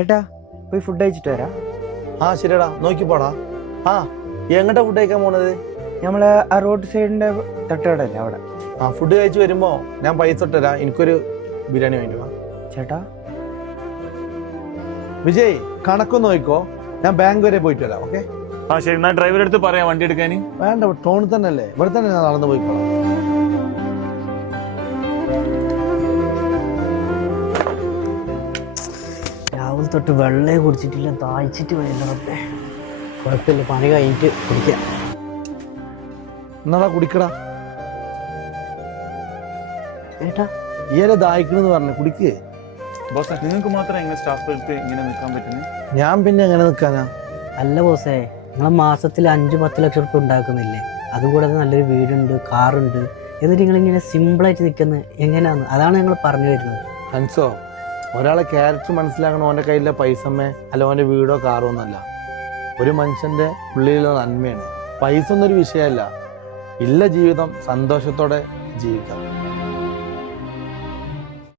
ഏട്ടാ പോയി ഫുഡ് കഴിച്ചിട്ട് വരാം. ആ ശരിയടാ, നോക്കി പോടാ. ആ എങ്ങോട്ടാ ഫുഡ് കഴിക്കാൻ പോണത്? നമ്മള് ആ റോഡ് സൈഡിന്റെ തട്ടുകടല്ലേ അവിടെ. ആ ഫുഡ് കഴിച്ച് വരുമ്പോ ഞാൻ പൈസ ഇട്ടരാ, എനിക്കൊരു ബിരിയാണി വേണ്ടി വാ. ചേട്ടാ വിജയ് കണക്കൊന്ന് നോക്കോ, ഞാൻ ബാങ്ക് വരെ പോയിട്ട് വരാം. ഓക്കെ? ആ ശരി, ഞാൻ ഡ്രൈവറെ അടുത്ത് പറയാം വണ്ടി എടുക്കാൻ. വേണ്ട, ടൗണിൽ തന്നെ അല്ലേ, ഇവിടെ തന്നെ ഞാൻ നടന്നു പോയിക്കോളാം. രാവിലെ തൊട്ട് വെള്ളേ കുടിച്ചിട്ടില്ല, ദാഹിച്ചിട്ട് വരില്ല. കുഴപ്പമില്ല, പണി കഴിഞ്ഞിട്ട് കുടിക്കാം. എന്നാടാ കുടിക്കടാ. ഏട്ടാ ഈയലെ ദാഹിക്കണെന്ന് പറഞ്ഞു, കുടിക്ക്. ബോസ്, നിങ്ങൾക്ക് മാത്രം എങ്ങനെ സ്റ്റാഫ് എടുത്ത് ഇങ്ങനെ നിൽക്കാൻ പറ്റുന്നത്? ഞാൻ പിന്നെ എങ്ങനെ നിൽക്കാനാ? അല്ല ബോസേ, നിങ്ങളെ മാസത്തിൽ 5-10 ലക്ഷം റുപ്യ ഉണ്ടാക്കുന്നില്ലേ? അതുകൂടാതെ നല്ലൊരു വീടുണ്ട്, കാറുണ്ട്, എന്നിട്ട് നിങ്ങളിങ്ങനെ സിമ്പിളായിട്ട് നിൽക്കുന്നത് എങ്ങനെയാന്ന്? അതാണ് ഞങ്ങൾ പറഞ്ഞു വരുന്നത്. ഹൻസോ, ഒരാളെ ക്യാരക്ടർ മനസ്സിലാക്കണം ഓൻ്റെ കയ്യിലെ പൈസമ്മേ അല്ല ഓൻ്റെ വീടോ കാറോ ഒന്നല്ല. ഒരു മനുഷ്യൻ്റെ ഉള്ളിലുള്ള നന്മയാണ്. പൈസ ഒന്നൊരു വിഷയമല്ല. ഇല്ല ജീവിതം സന്തോഷത്തോടെ ജീവിക്കാം.